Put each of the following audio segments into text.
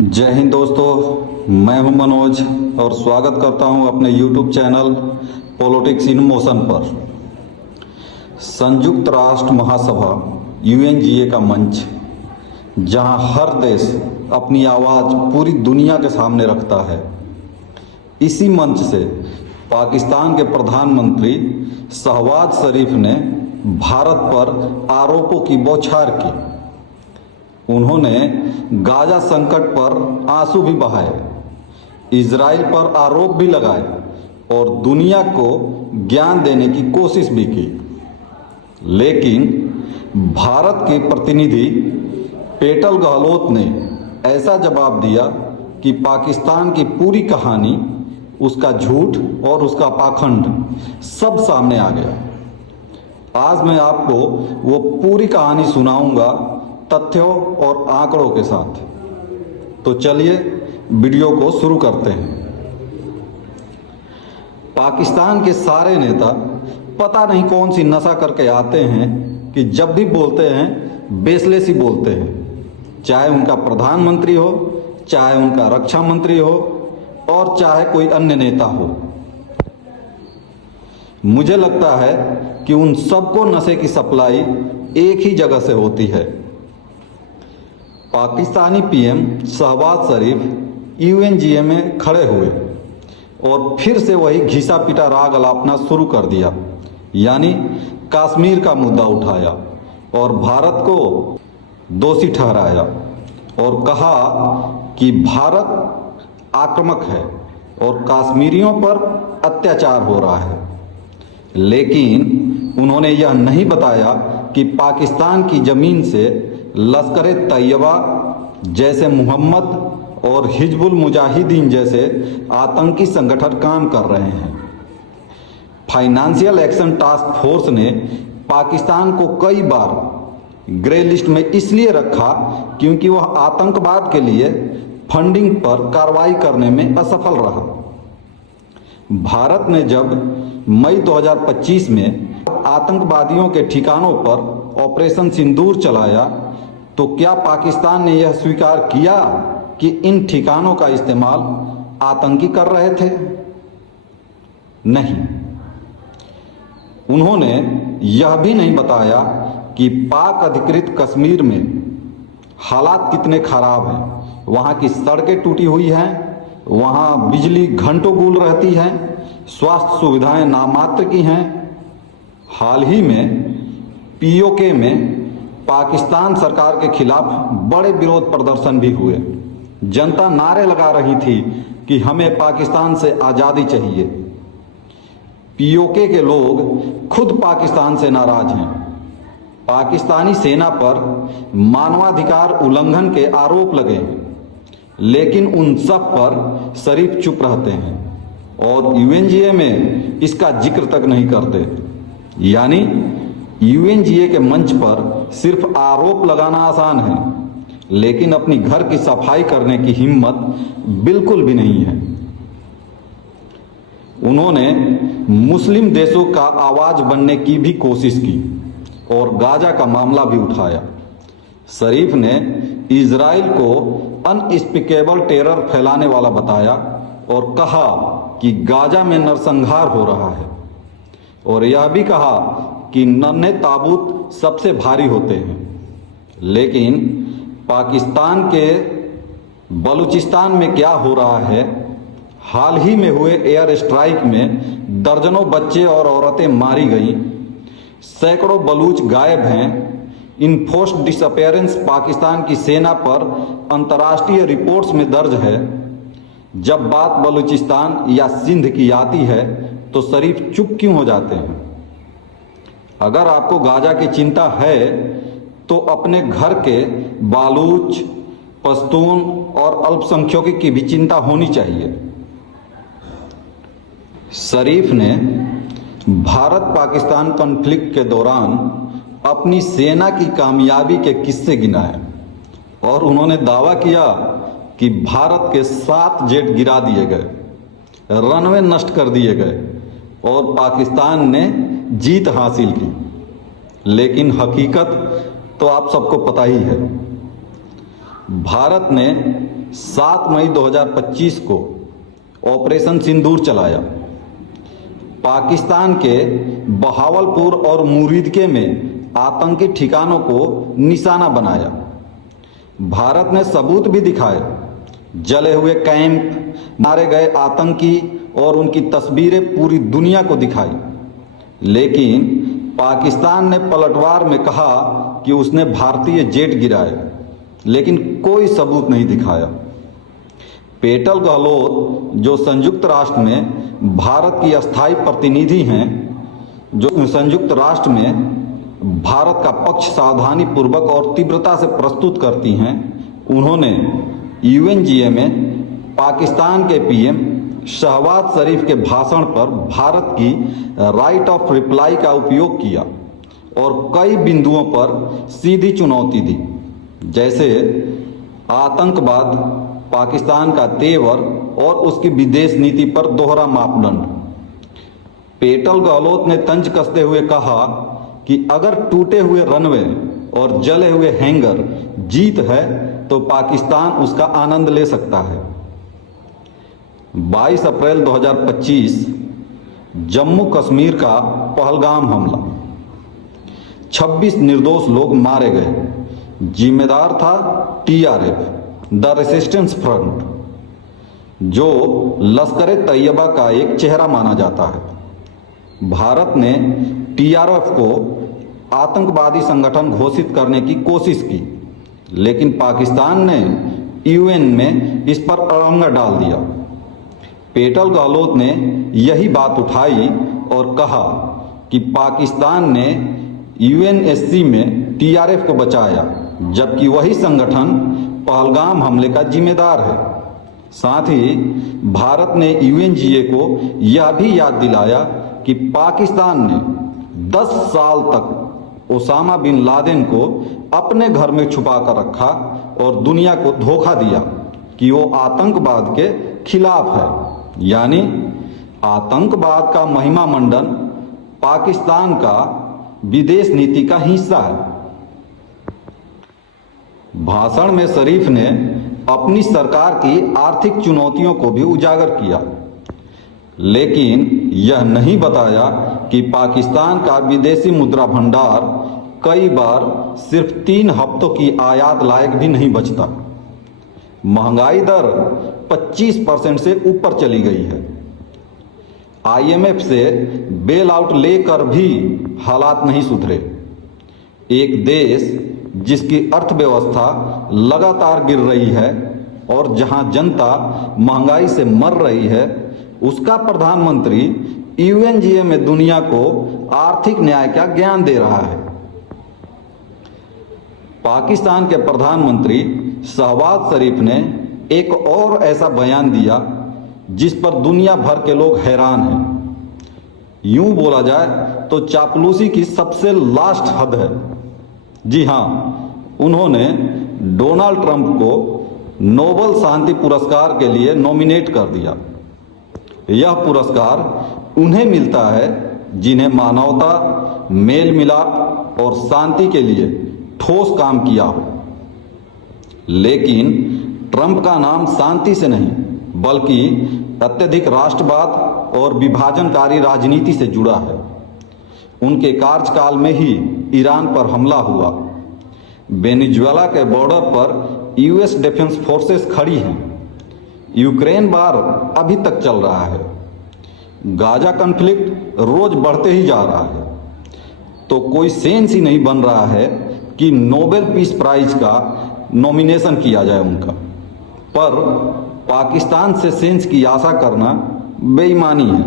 जय हिंद दोस्तों, मैं हूं मनोज और स्वागत करता हूं अपने YouTube channel politics in motion पर। संयुक्त राष्ट्र महासभा UNGA का मंच, जहां हर देश अपनी आवाज़ पूरी दुनिया के सामने रखता है, इसी मंच से पाकिस्तान के प्रधानमंत्री शहबाज शरीफ ने भारत पर आरोपों की बौछार की। उन्होंने गाजा संकट पर आंसू भी बहाए, इजराइल पर आरोप भी लगाए और दुनिया को ज्ञान देने की कोशिश भी की। लेकिन भारत के प्रतिनिधि पेटल गहलोत ने ऐसा जवाब दिया कि पाकिस्तान की पूरी कहानी, उसका झूठ और उसका पाखंड सब सामने आ गया। आज मैं आपको वो पूरी कहानी सुनाऊंगा तथ्यों और आंकड़ों के साथ। तो चलिए वीडियो को शुरू करते हैं। पाकिस्तान के सारे नेता पता नहीं कौन सी नशा करके आते हैं कि जब भी बोलते हैं बेसलेस ही बोलते हैं, चाहे उनका प्रधानमंत्री हो, चाहे उनका रक्षा मंत्री हो और चाहे कोई अन्य नेता हो। मुझे लगता है कि उन सबको नशे की सप्लाई एक ही जगह से होती है। पाकिस्तानी पीएम शहबाज शरीफ UNGA में खड़े हुए और फिर से वही घिसा पिटा राग अलापना शुरू कर दिया, यानी कश्मीर का मुद्दा उठाया और भारत को दोषी ठहराया और कहा कि भारत आक्रामक है और कश्मीरियों पर अत्याचार हो रहा है। लेकिन उन्होंने यह नहीं बताया कि पाकिस्तान की ज़मीन से लश्कर तैयबा जैसे मोहम्मद और हिजबुल मुजाहिदीन जैसे आतंकी संगठन काम कर रहे हैं। फाइनेंशियल एक्शन टास्क फोर्स ने पाकिस्तान को कई बार ग्रे लिस्ट में इसलिए रखा क्योंकि वह आतंकवाद के लिए फंडिंग पर कार्रवाई करने में असफल रहा। भारत ने जब मई 2025 में आतंकवादियों के ठिकानों पर ऑपरेशन सिंदूर चलाया, तो क्या पाकिस्तान ने यह स्वीकार किया कि इन ठिकानों का इस्तेमाल आतंकी कर रहे थे? नहीं। उन्होंने यह भी नहीं बताया कि पाक अधिकृत कश्मीर में हालात कितने खराब हैं। वहाँ की सड़कें टूटी हुई हैं, वहाँ बिजली घंटों गुल रहती है, स्वास्थ्य सुविधाएं नामात्र की हैं। हाल ही में POK में पाकिस्तान सरकार के खिलाफ बड़े विरोध प्रदर्शन भी हुए। जनता नारे लगा रही थी कि हमें पाकिस्तान से आज़ादी चाहिए। POK के लोग खुद पाकिस्तान से नाराज हैं। पाकिस्तानी सेना पर मानवाधिकार उल्लंघन के आरोप लगे हैं, लेकिन उन सब पर शरीफ चुप रहते हैं और UNGA में इसका जिक्र तक नहीं करते। यानी UNGA के मंच पर सिर्फ आरोप लगाना आसान है, लेकिन अपनी घर की सफाई करने की हिम्मत बिल्कुल भी नहीं है। उन्होंने मुस्लिम देशों का आवाज बनने की भी कोशिश की और गाजा का मामला भी उठाया। शरीफ ने इजराइल को अनस्पीकेबल टेरर फैलाने वाला बताया और कहा कि गाजा में नरसंहार हो रहा है, और यह भी कहा कि नन्हे ताबूत सबसे भारी होते हैं। लेकिन पाकिस्तान के बलूचिस्तान में क्या हो रहा है? हाल ही में हुए एयर स्ट्राइक में दर्जनों बच्चे और औरतें मारी गईं, सैकड़ों बलूच गायब हैं। इन्फोर्स्ड डिसअपेयरेंस पाकिस्तान की सेना पर अंतर्राष्ट्रीय रिपोर्ट्स में दर्ज है। जब बात बलूचिस्तान या सिंध की आती है तो शरीफ चुप क्यों हो जाते हैं? अगर आपको गाजा की चिंता है तो अपने घर के बालूच, पश्तून और अल्पसंख्यकों की भी चिंता होनी चाहिए। शरीफ ने भारत पाकिस्तान कॉन्फ्लिक्ट के दौरान अपनी सेना की कामयाबी के किस्से गिनाए और उन्होंने दावा किया कि भारत के 7 जेट गिरा दिए गए, रनवे नष्ट कर दिए गए और पाकिस्तान ने जीत हासिल की। लेकिन हकीकत तो आप सबको पता ही है। भारत ने 7 मई 2025 को ऑपरेशन सिंदूर चलाया। पाकिस्तान के बहावलपुर और मुरीदके में आतंकी ठिकानों को निशाना बनाया। भारत ने सबूत भी दिखाए, जले हुए कैंप, मारे गए आतंकी और उनकी तस्वीरें पूरी दुनिया को दिखाई। लेकिन पाकिस्तान ने पलटवार में कहा कि उसने भारतीय जेट गिराए, लेकिन कोई सबूत नहीं दिखाया। पेटल गहलोत, जो संयुक्त राष्ट्र में भारत की अस्थायी प्रतिनिधि हैं, जो संयुक्त राष्ट्र में भारत का पक्ष सावधानी पूर्वक और तीव्रता से प्रस्तुत करती हैं, उन्होंने यूएनजीए में पाकिस्तान के पीएम शहबाज शरीफ के भाषण पर भारत की राइट ऑफ रिप्लाई का उपयोग किया और कई बिंदुओं पर सीधी चुनौती दी, जैसे आतंकवाद, पाकिस्तान का तेवर और उसकी विदेश नीति पर दोहरा मापदंड। पेटल गहलोत ने तंज कसते हुए कहा कि अगर टूटे हुए रनवे और जले हुए हैंगर जीत है तो पाकिस्तान उसका आनंद ले सकता है। 22 अप्रैल 2025 जम्मू कश्मीर का पहलगाम हमला, 26 निर्दोष लोग मारे गए। जिम्मेदार था टीआरएफ, द रेसिस्टेंस फ्रंट, जो लश्कर तैयबा का एक चेहरा माना जाता है। भारत ने टीआरएफ को आतंकवादी संगठन घोषित करने की कोशिश की, लेकिन पाकिस्तान ने यूएन में इस पर अड़ंगा डाल दिया। पेटल गहलोत ने यही बात उठाई और कहा कि पाकिस्तान ने यूएनएससी में टीआरएफ को बचाया, जबकि वही संगठन पहलगाम हमले का जिम्मेदार है। साथ ही भारत ने यूएनजीए को यह भी याद दिलाया कि पाकिस्तान ने 10 साल तक ओसामा बिन लादेन को अपने घर में छुपा कर रखा और दुनिया को धोखा दिया कि वो आतंकवाद के खिलाफ है। यानी आतंकवाद का महिमा मंडन पाकिस्तान का विदेश नीति का हिस्सा है। भाषण में शरीफ ने अपनी सरकार की आर्थिक चुनौतियों को भी उजागर किया, लेकिन यह नहीं बताया कि पाकिस्तान का विदेशी मुद्रा भंडार कई बार सिर्फ 3 हफ्तों की आयात लायक भी नहीं बचता। महंगाई दर 25% से ऊपर चली गई है। आईएमएफ से बेल आउट लेकर भी हालात नहीं सुधरे। एक देश जिसकी अर्थव्यवस्था लगातार गिर रही है और जहां जनता महंगाई से मर रही है, उसका प्रधानमंत्री यूएनजीए में दुनिया को आर्थिक न्याय का ज्ञान दे रहा है। पाकिस्तान के प्रधानमंत्री शहबाज शरीफ ने एक और ऐसा बयान दिया जिस पर दुनिया भर के लोग हैरान हैं। यूं बोला जाए तो चापलूसी की सबसे लास्ट हद है। जी हाँ, उन्होंने डोनाल्ड ट्रंप को नोबेल शांति पुरस्कार के लिए नॉमिनेट कर दिया। यह पुरस्कार उन्हें मिलता है जिन्हें मानवता, मेल मिलाप और शांति के लिए ठोस काम किया हो। लेकिन ट्रंप का नाम शांति से नहीं, बल्कि अत्यधिक राष्ट्रवाद और विभाजनकारी राजनीति से जुड़ा है। उनके कार्यकाल में ही ईरान पर हमला हुआ। वेनेजुएला के बॉर्डर पर यूएस डिफेंस फोर्सेस खड़ी हैं। यूक्रेन वार अभी तक चल रहा है। गाजा कॉन्फ्लिक्ट रोज बढ़ते ही जा रहा है। तो कोई सेंस ही नहीं बन रहा है कि नोबेल पीस प्राइज का नॉमिनेशन किया जाए उनका। पर पाकिस्तान से सेंस की आशा करना बेईमानी है।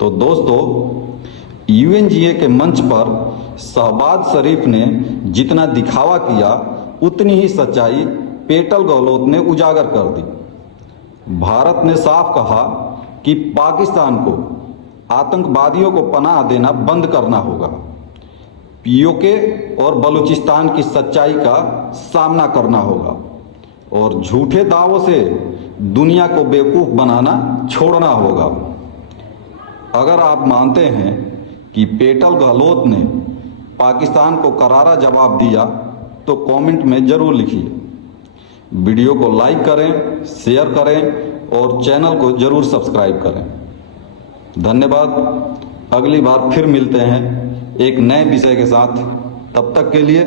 तो दोस्तों, यूएनजीए के मंच पर शहबाज शरीफ ने जितना दिखावा किया, उतनी ही सच्चाई पेटल गहलोत ने उजागर कर दी। भारत ने साफ कहा कि पाकिस्तान को आतंकवादियों को पनाह देना बंद करना होगा। पीओके और बलूचिस्तान की सच्चाई का सामना करना होगा और झूठे दावों से दुनिया को बेवकूफ बनाना छोड़ना होगा। अगर आप मानते हैं कि पेटल गहलोत ने पाकिस्तान को करारा जवाब दिया, तो कमेंट में ज़रूर लिखिए। वीडियो को लाइक करें, शेयर करें और चैनल को ज़रूर सब्सक्राइब करें। धन्यवाद। अगली बार फिर मिलते हैं एक नए विषय के साथ। तब तक के लिए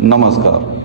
नमस्कार।